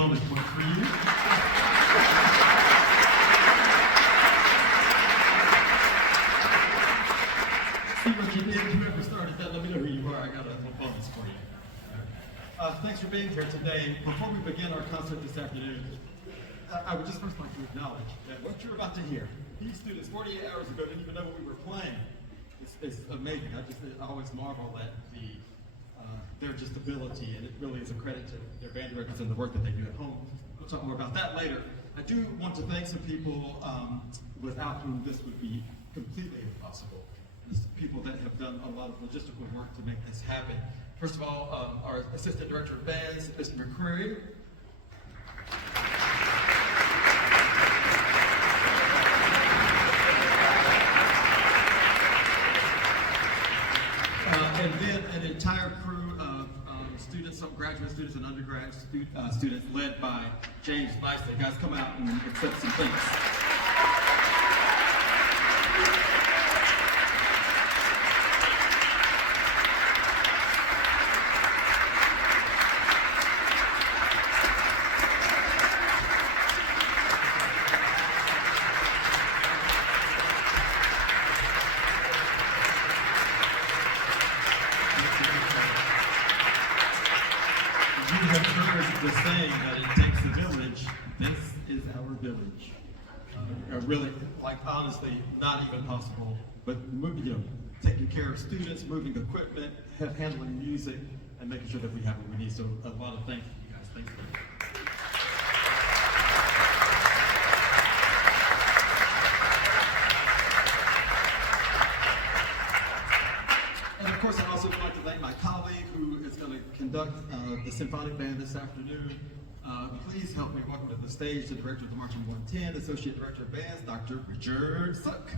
bonus point for you. See what you did. Whoever started that, let me know who you are. I got a little bonus for you. Thanks for being here today. Before we begin our concert this afternoon, I would just first like to acknowledge that what you're about to hear, these students 48 hours ago didn't even know what we were playing. It's amazing. I always marvel at their just ability, and it really is a credit to their band directors and the work that they do at home. We'll talk more about that later. I do want to thank some people without whom this would be completely impossible. There's people that have done a lot of logistical work to make this happen. First of all, our Assistant Director of Bands, Mr. McCreary. And then an entire crew of students, some graduate students and undergrad students led by James Nicely. Guys, come out and accept some thanks. The saying that it takes a village. This is our village. Really, like honestly, not even possible. But taking care of students, moving equipment, handling music, and making sure that we have what we need. So a lot of thank you guys. Thank you. And of course, I also would like to thank my colleague who is going to conduct the symphonic band this afternoon. Please help me welcome to the stage the Director of the Marching 110, Associate Director of Bands, Dr. Richard Suck.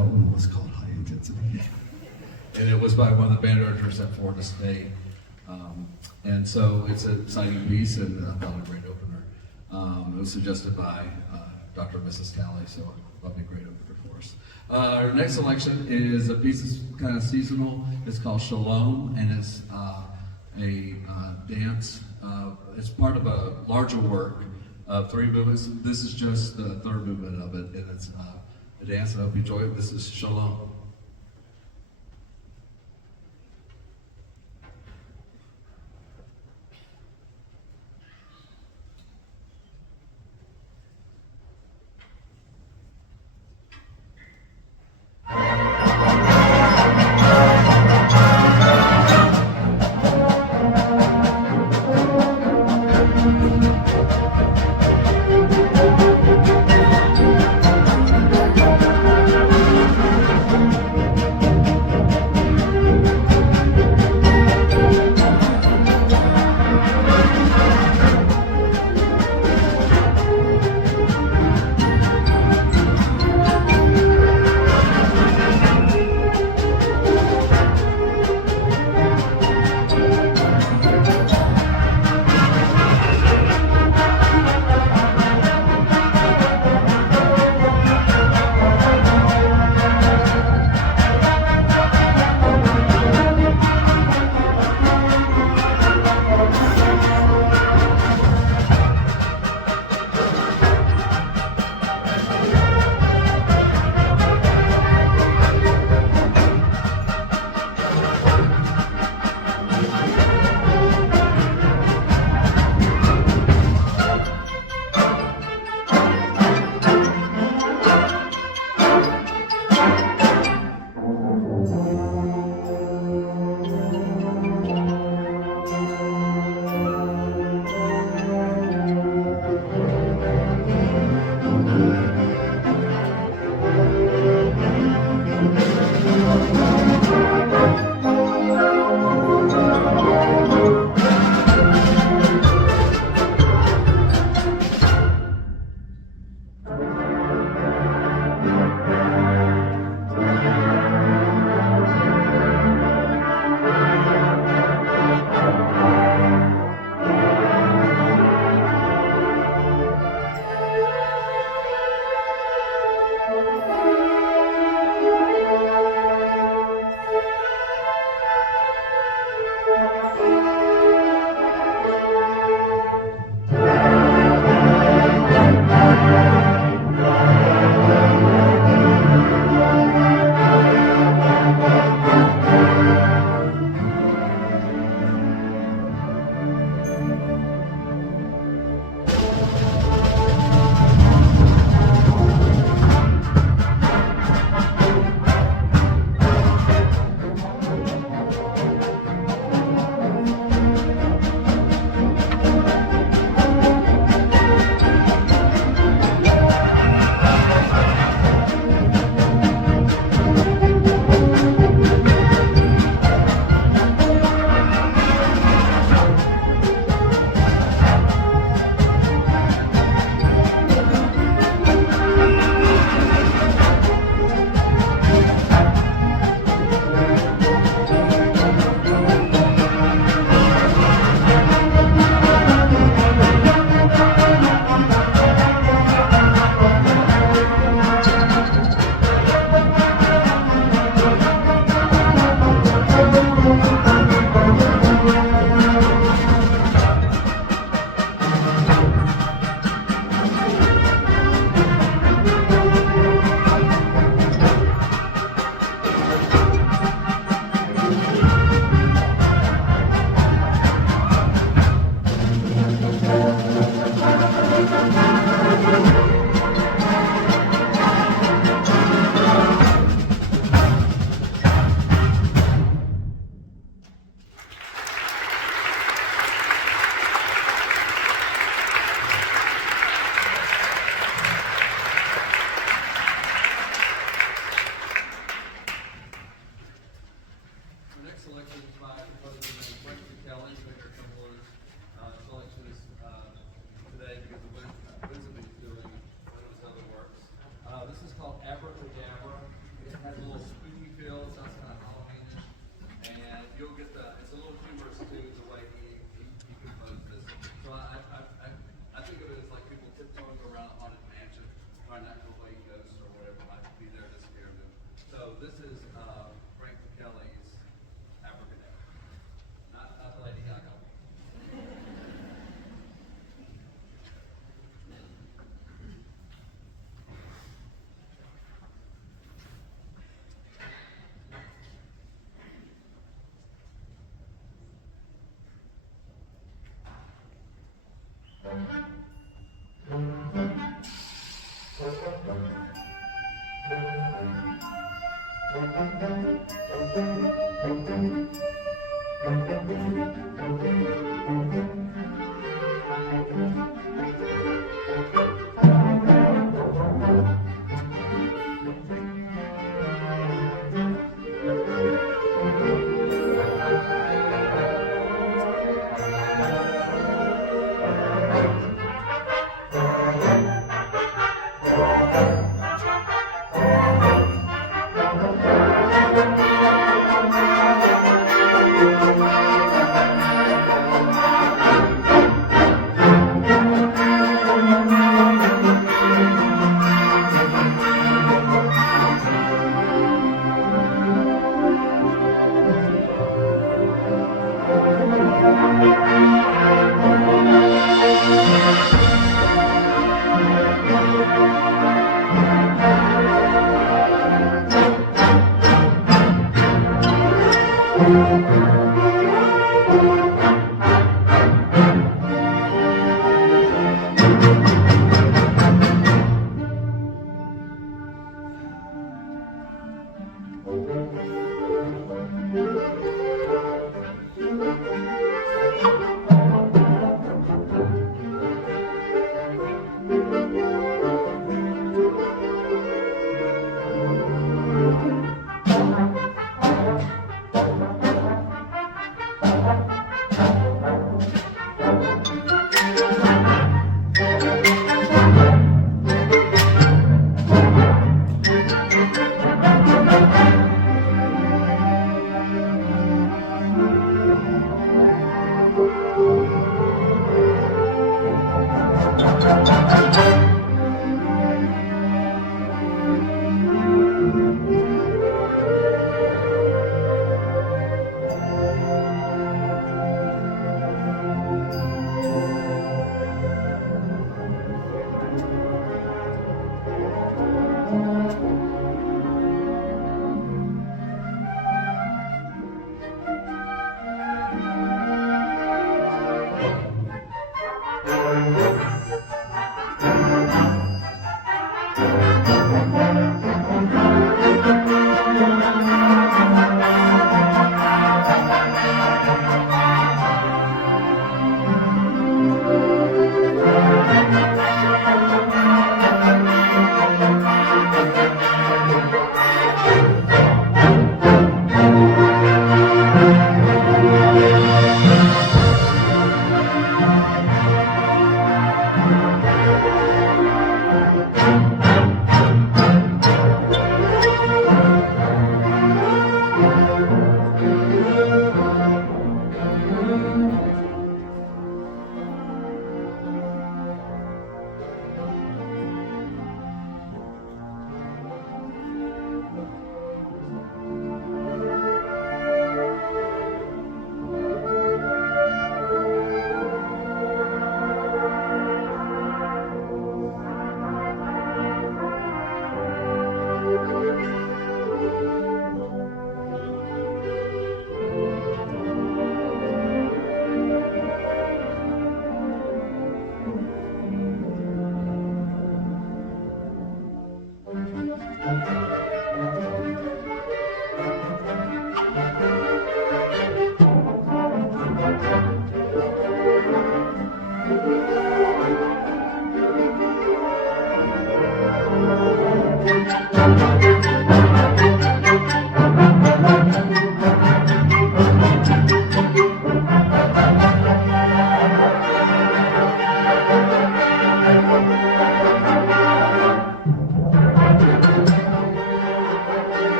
That one was called High Intensity. And it was by one of the band directors at Florida State. And so it's an exciting piece and I thought a great opener. It was suggested by Dr. and Mrs. Talley, so that'll be a great opener for us. Our next selection is a piece that's kind of seasonal. It's called Shalom, and it's a dance. It's part of a larger work of 3 movements. This is just the 3rd movement of it, and it's a dance. I hope you enjoy it. This is Shalom.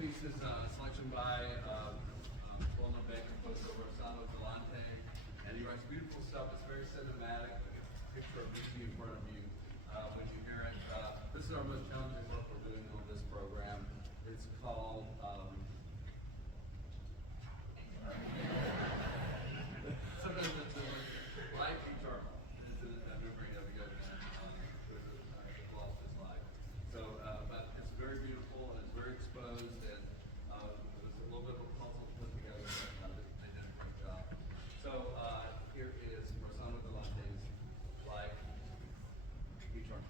Piece is a selection by well-known bank composer Rossano Galante, and he writes beautiful stuff. It's very cinematic, like a picture of Lucy in front of you when you hear it. This is our most challenging work we're doing on this program. It's called, sometimes it's life eternal. It's a memory of a good lost his life. So, but it's very beautiful and it's very exposed, and it was a little bit of a puzzle to put together, but they did a great job. So here is Rosanna Galante's life eternal.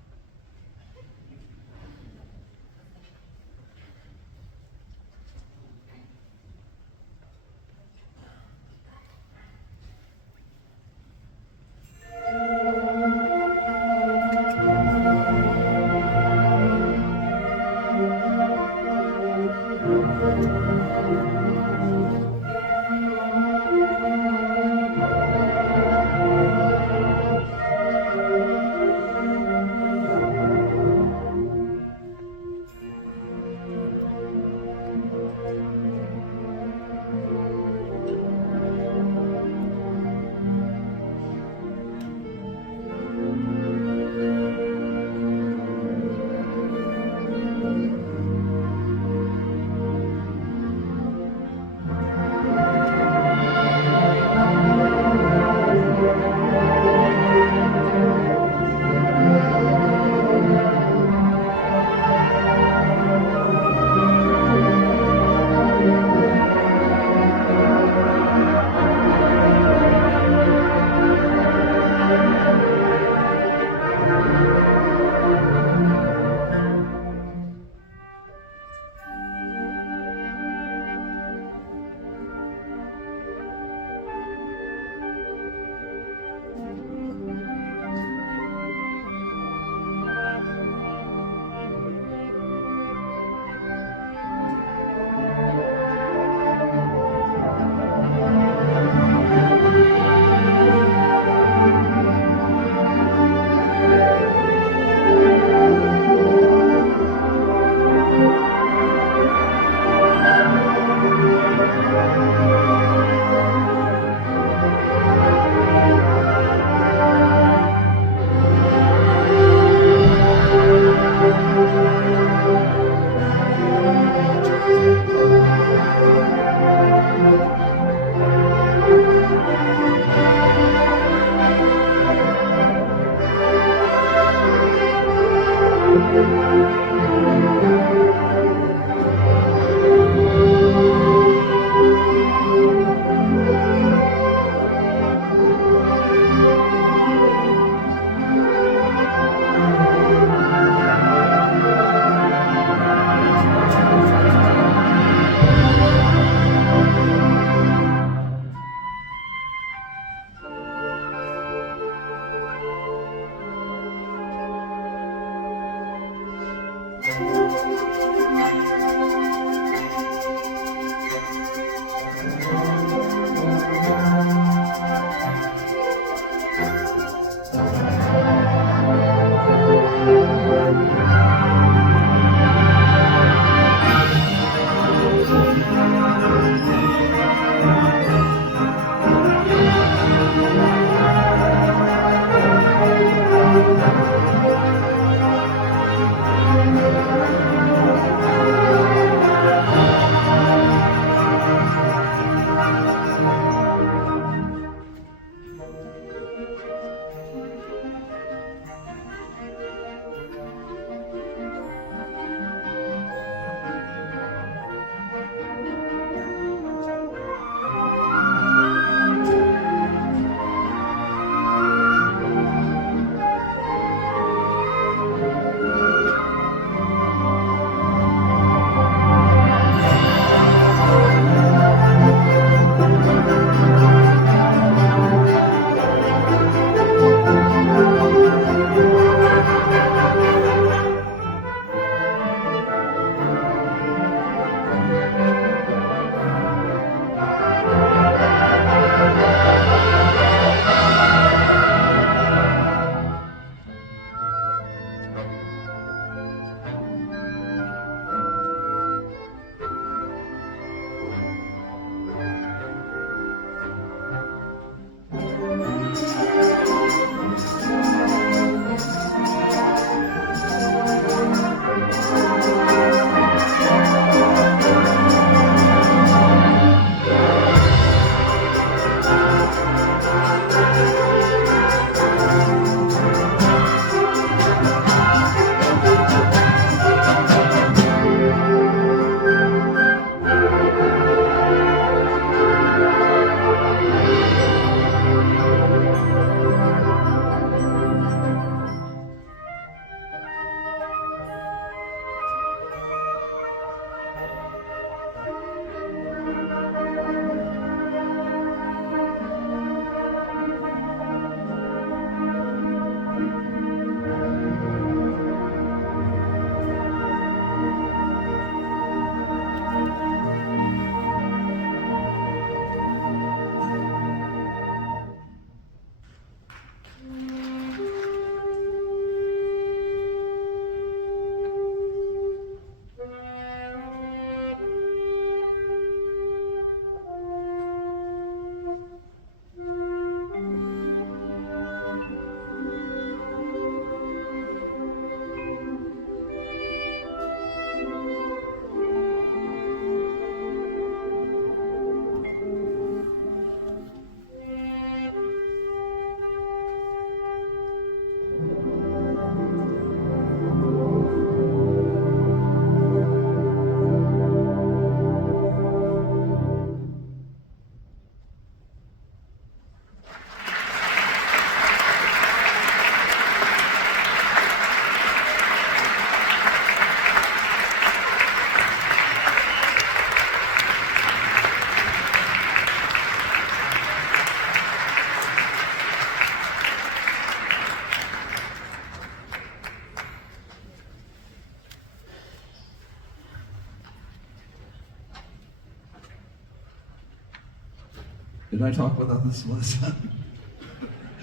Did I talk about this, Melissa?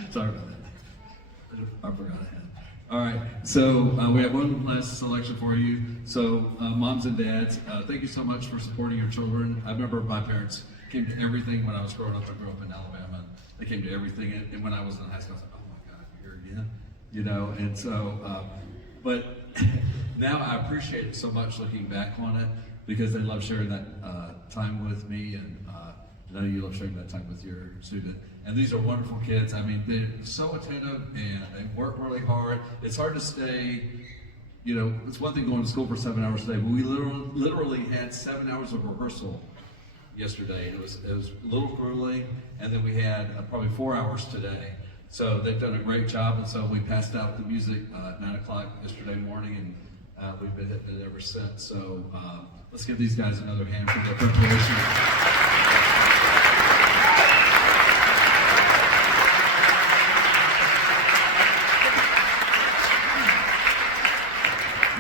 Sorry about that. I forgot I had. All right, so we have one last selection for you. So moms and dads, thank you so much for supporting your children. I remember my parents came to everything when I was growing up. I grew up in Alabama. They came to everything, and when I was in high school, I was like, oh my God, here again, you know. And so, but now I appreciate it so much looking back on it because they love sharing that time with me, and I know you love sharing that time with your student. And these are wonderful kids. I mean, they're so attentive and they work really hard. It's hard to stay, you know, it's one thing going to school for 7 hours a day, but we literally had 7 hours of rehearsal yesterday. It was a little grueling, and then we had probably 4 hours today. So they've done a great job, and so we passed out the music at 9 o'clock yesterday morning, and we've been hitting it ever since. So let's give these guys another hand for their preparation.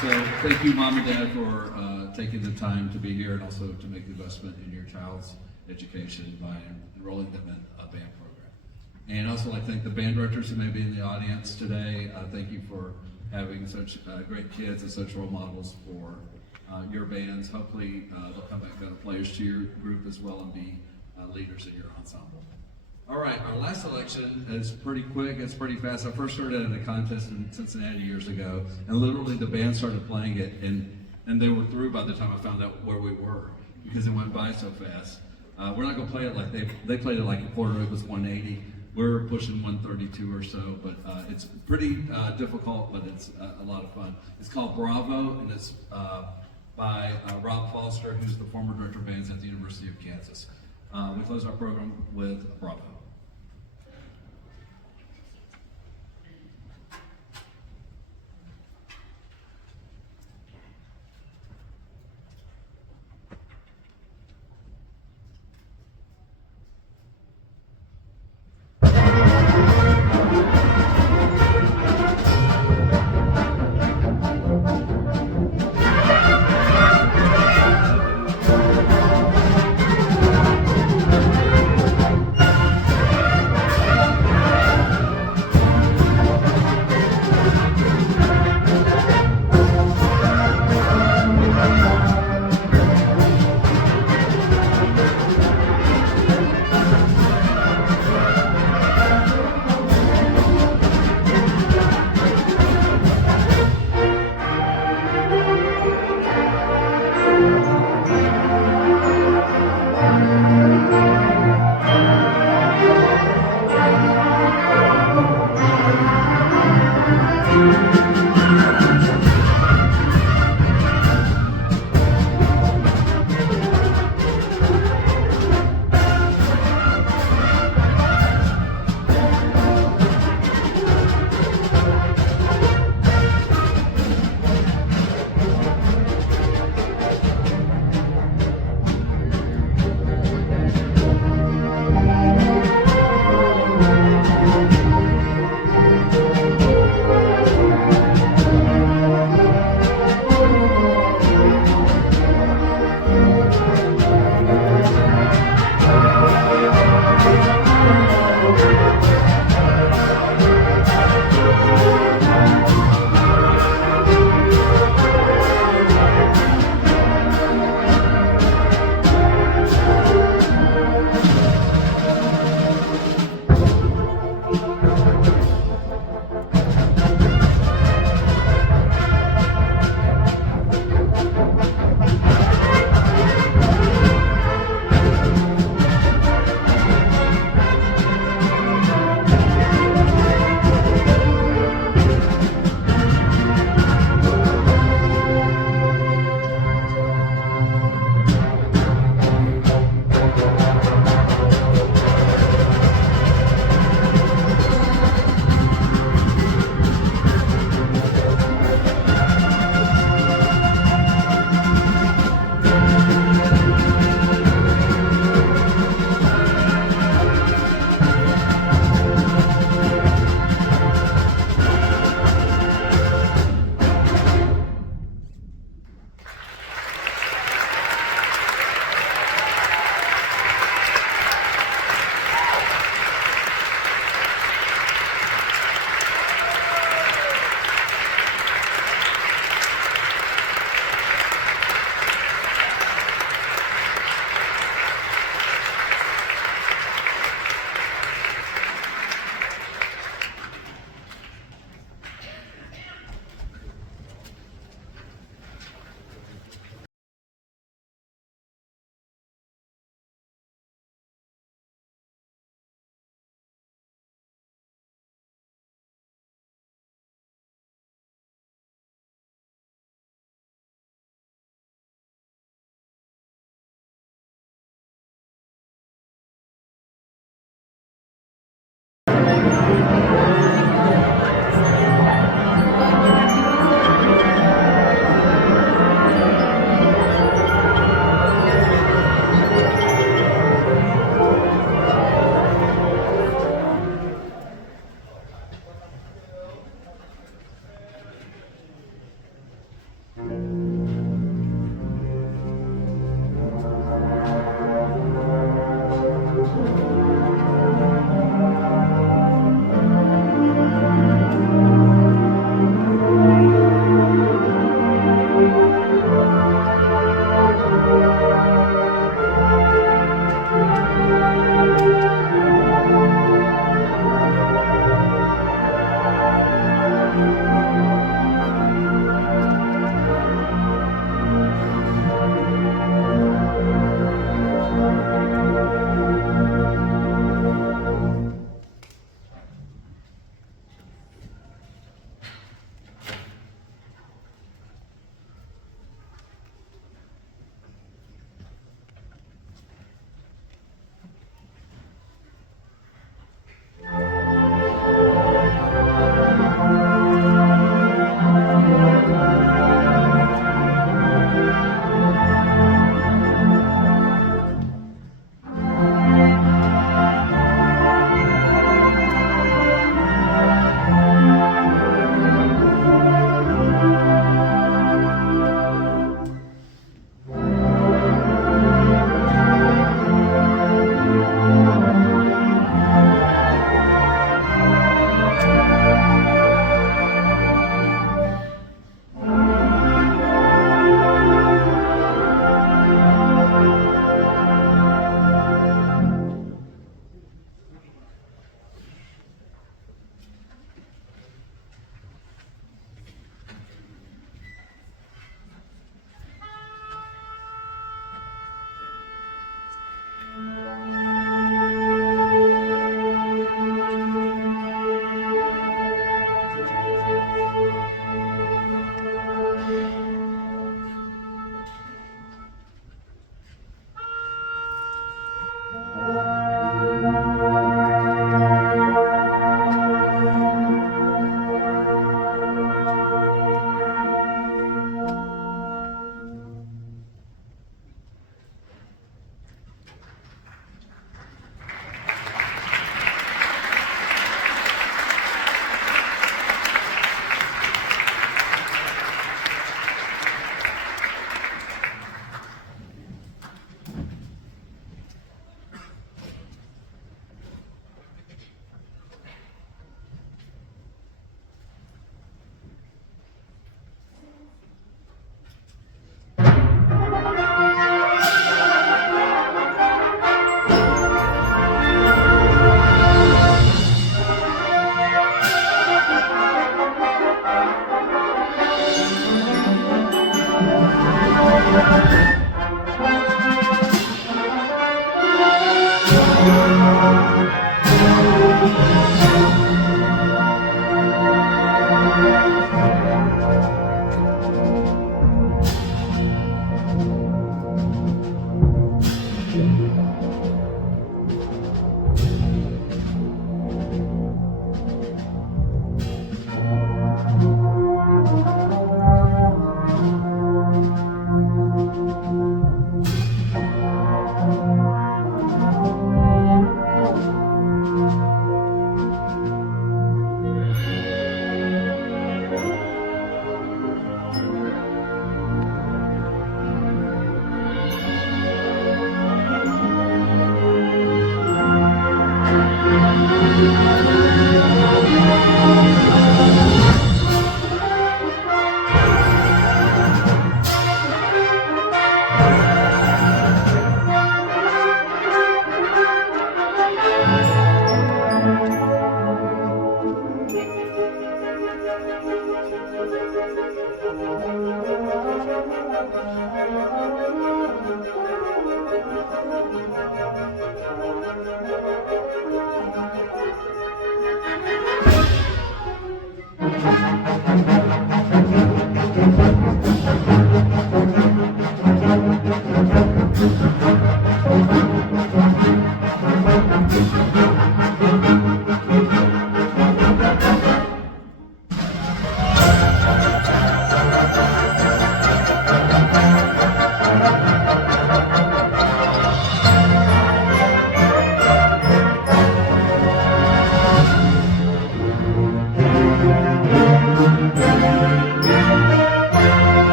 So thank you, Mom and Dad, for taking the time to be here and also to make the investment in your child's education by enrolling them in a band program. And also I'd like to thank the band directors who may be in the audience today. Thank you for having such great kids and such role models for your bands. Hopefully they'll come back better players to your group as well and be leaders in your ensemble. All right, our last selection is pretty quick, it's pretty fast. I first heard it at a contest in Cincinnati years ago, and literally the band started playing it, and they were through by the time I found out where we were, because it went by so fast. We're not gonna play it like they played it like a quarter note was 180. We're pushing 132 or so, but it's pretty difficult, but it's a lot of fun. It's called Bravo, and it's by Rob Foster, who's the former director of bands at the University of Kansas. We close our program with Bravo.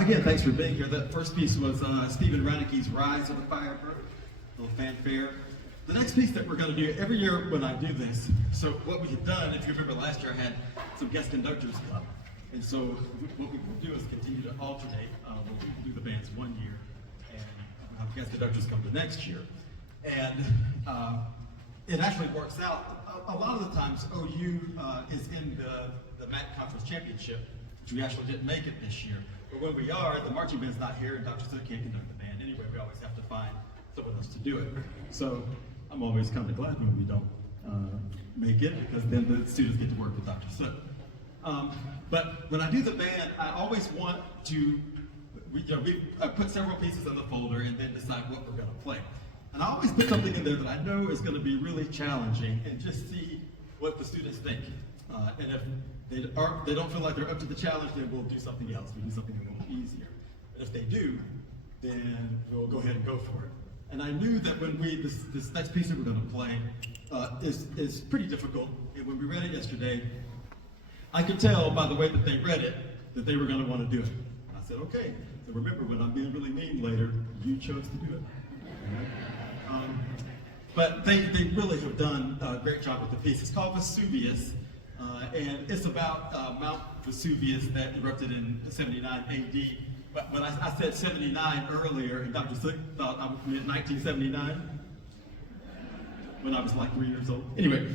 Again, thanks for being here. That first piece was Stephen Reinicke's Rise of the Firebird, a little fanfare. The next piece that we're going to do every year when I do this, so what we have done, if you remember last year I had some guest conductors club. And so what we will do is continue to alternate. We'll do the bands one year and we'll have guest conductors come the next year. And it actually works out. A lot of the times OU is in the MAC Conference Championship, which we actually didn't make it this year. But when we are, the marching band's not here and Dr. Sook can't conduct the band anyway. We always have to find someone else to do it. So I'm always kind of glad when we don't make it, because then the students get to work with Dr. Sook. But when I do the band, I always want to, we put several pieces in the folder and then decide what we're going to play. And I always put something in there that I know is going to be really challenging and just see what the students think. And if they don't feel like they're up to the challenge, then we'll do something else. We'll do something a little easier. And if they do, then we'll go ahead and go for it. And I knew that when this next piece that we're going to play is pretty difficult. And when we read it yesterday, I could tell by the way that they read it that they were going to want to do it. I said, okay, so remember, when I'm being really mean later, you chose to do it. But they really have done a great job with the piece. It's called Vesuvius, and it's about Mount Vesuvius that erupted in 79 AD. But when I said 79 earlier, and Dr. Sook thought I meant 1979, when I was like 3 years old. Anyway,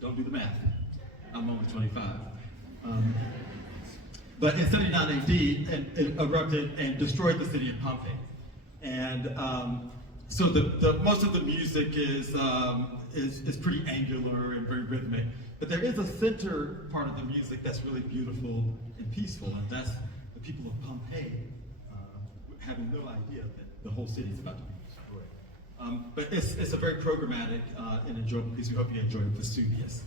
don't do the math. I'm only 25. But in 79 AD, it erupted and destroyed the city of Pompeii. And so the most of the music is pretty angular and very rhythmic. But there is a center part of the music that's really beautiful and peaceful, and that's the people of Pompeii having no idea that the whole city is about to be destroyed. But it's a very programmatic and enjoyable piece. We hope you enjoy Vesuvius.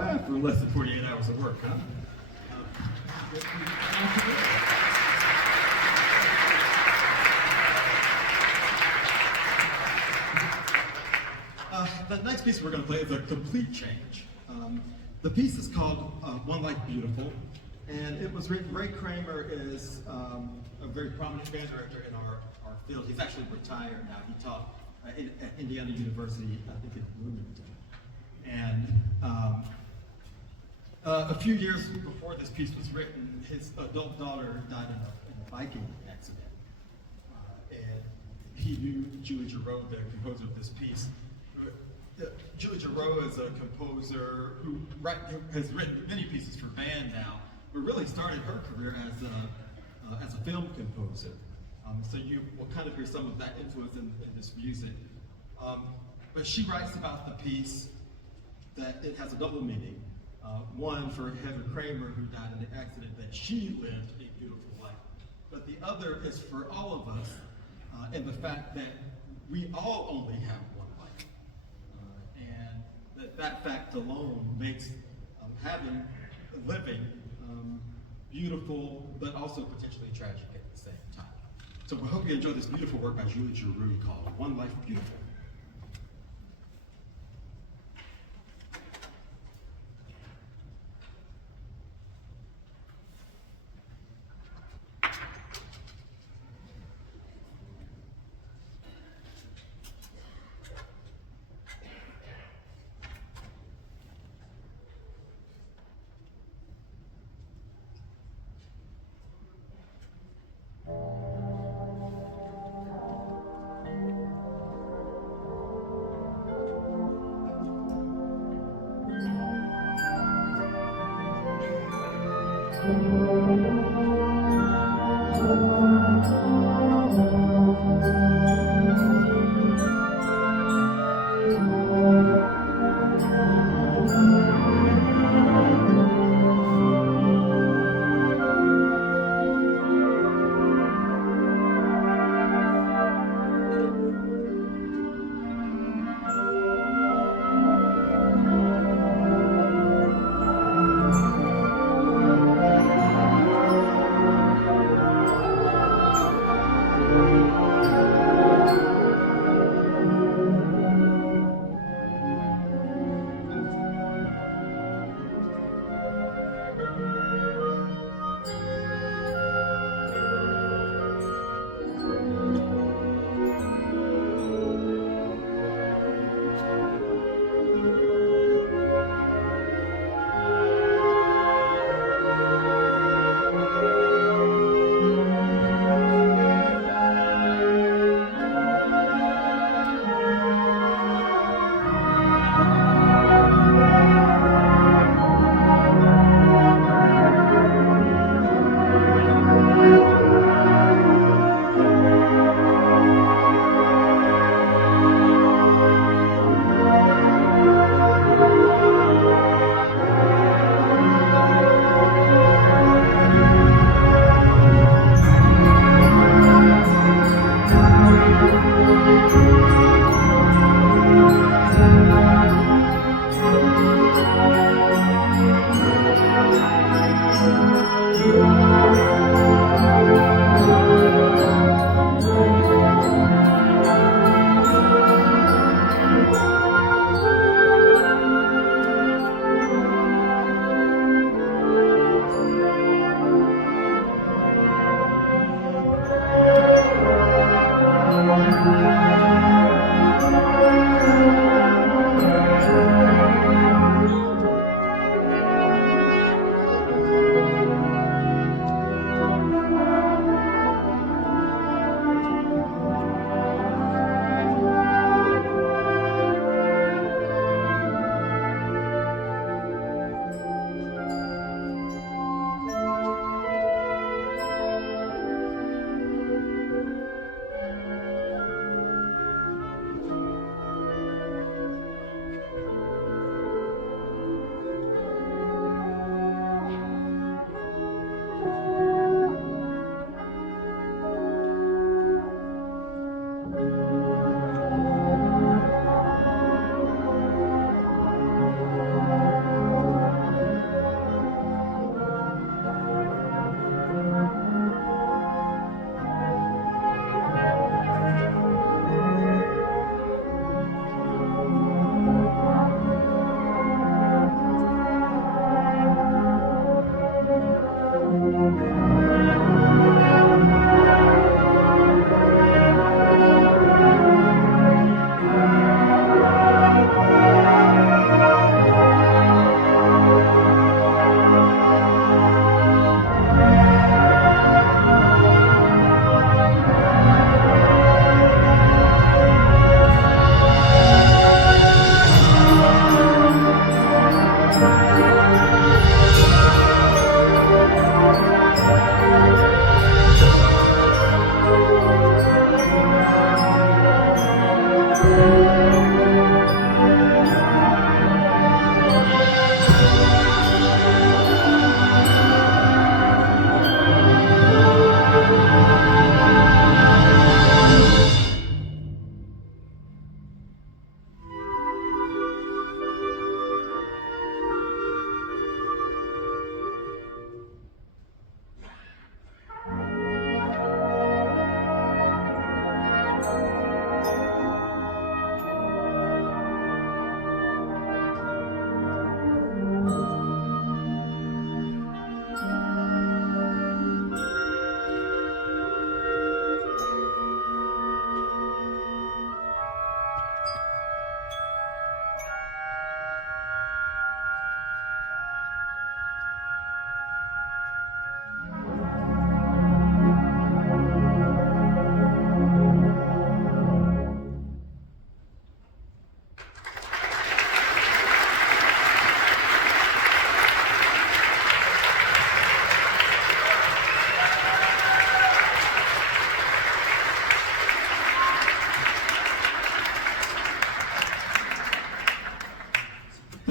bad for less than 48 hours of work, huh? The next piece we're going to play is a complete change. The piece is called One Life Beautiful, and it was written. Ray Kramer is a very prominent band director in our field. He's actually retired now. He taught at Indiana University, I think in Bloomington. And a few years before this piece was written, his adult daughter died in a biking accident. And he knew Julie Giroux, the composer of this piece. Julie Giroux is a composer who has written many pieces for band now, but really started her career as a film composer. So you will kind of hear some of that influence in this music. But she writes about the piece that it has a double meaning. One for Heather Kramer, who died in the accident, that she lived a beautiful life. But the other is for all of us, and the fact that we all only have one life. And that fact alone makes living beautiful, but also potentially tragic at the same time. So we hope you enjoy this beautiful work by Julie Giroux called One Life Beautiful.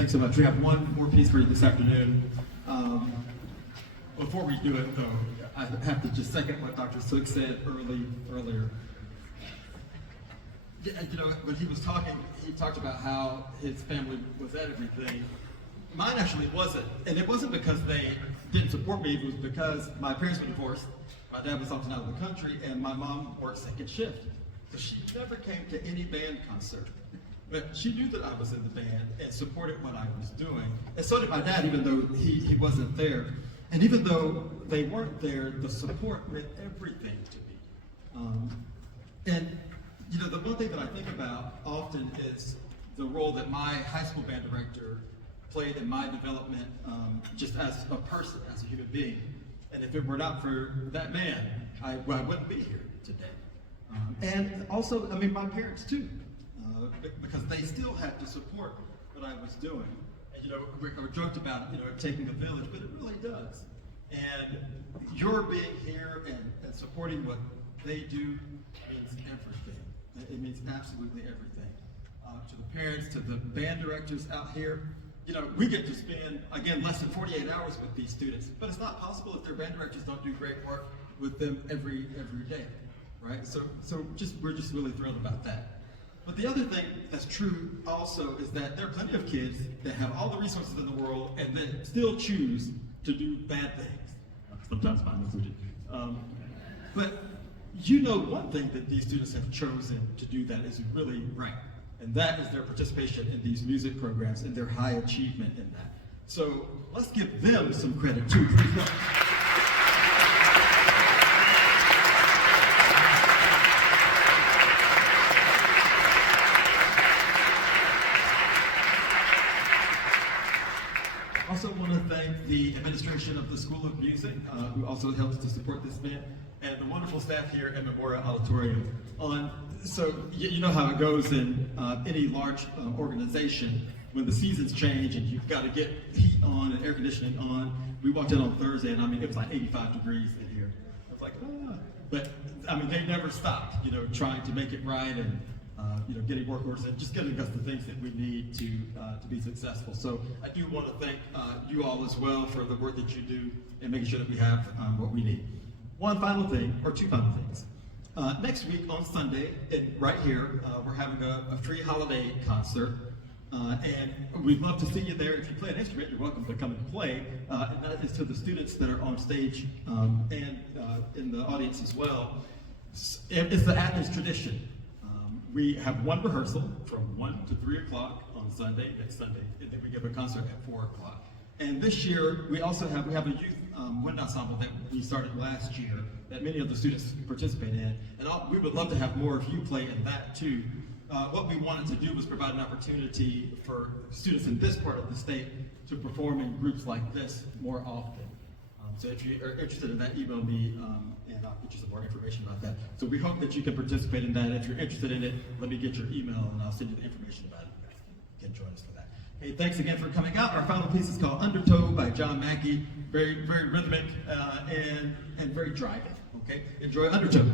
Thanks so much. We have one more piece for you this afternoon. Before we do it, though, I have to just second what Dr. Sook said earlier. Yeah, you know, when he was talking, he talked about how his family was at everything. Mine actually wasn't, and it wasn't because they didn't support me. It was because my parents were divorced. My dad was often out of the country, and my mom worked second shift. So she never came to any band concert. But she knew that I was in the band and supported what I was doing. And so did my dad, even though he wasn't there. And even though they weren't there, the support meant everything to me. And you know, the one thing that I think about often is the role that my high school band director played in my development, just as a person, as a human being. And if it were not for that man, I wouldn't be here today. And also, I mean, my parents too, because they still had to support what I was doing. And you know, we joked about, you know, it taking a village, but it really does. And your being here and supporting what they do means everything. It means absolutely everything. To the parents, to the band directors out here, you know, we get to spend, again, less than 48 hours with these students, but it's not possible if their band directors don't do great work with them every day, right? So we're just really thrilled about that. But the other thing that's true also is that there are plenty of kids that have all the resources in the world and then still choose to do bad things, sometimes mine included. But you know, one thing that these students have chosen to do that is really right, and that is their participation in these music programs and their high achievement in that. So let's give them some credit too. Please go. I also want to thank the administration of the School of Music, who also helps to support this band, and the wonderful staff here at Memorial Auditorium. So you know how it goes in any large organization. When the seasons change and you've got to get heat on and air conditioning on. We walked in on Thursday and I mean, it was like 85 degrees in here. I was like, ah. But I mean, they never stopped, you know, trying to make it right and you know, getting work orders and just getting us the things that we need to be successful. So I do want to thank you all as well for the work that you do and making sure that we have what we need. One final thing, or two final things. Next week on Sunday, right here, we're having a free holiday concert. And we'd love to see you there. If you play an instrument, you're welcome to come and play. And that is to the students that are on stage and in the audience as well. It's the Athens tradition. We have one rehearsal from 1 to 3 o'clock on Sunday, next Sunday, and then we give a concert at 4 o'clock. And this year, we have a youth wind ensemble that we started last year that many of the students participate in. And we would love to have more of you play in that too. What we wanted to do was provide an opportunity for students in this part of the state to perform in groups like this more often. So if you are interested in that, email me and I'll get you some more information about that. So we hope that you can participate in that. If you're interested in it, let me get your email and I'll send you the information about it. You can join us for that. Hey, thanks again for coming out. Our final piece is called Undertow by John Mackey. Very, very rhythmic and very driving. Okay, enjoy Undertow.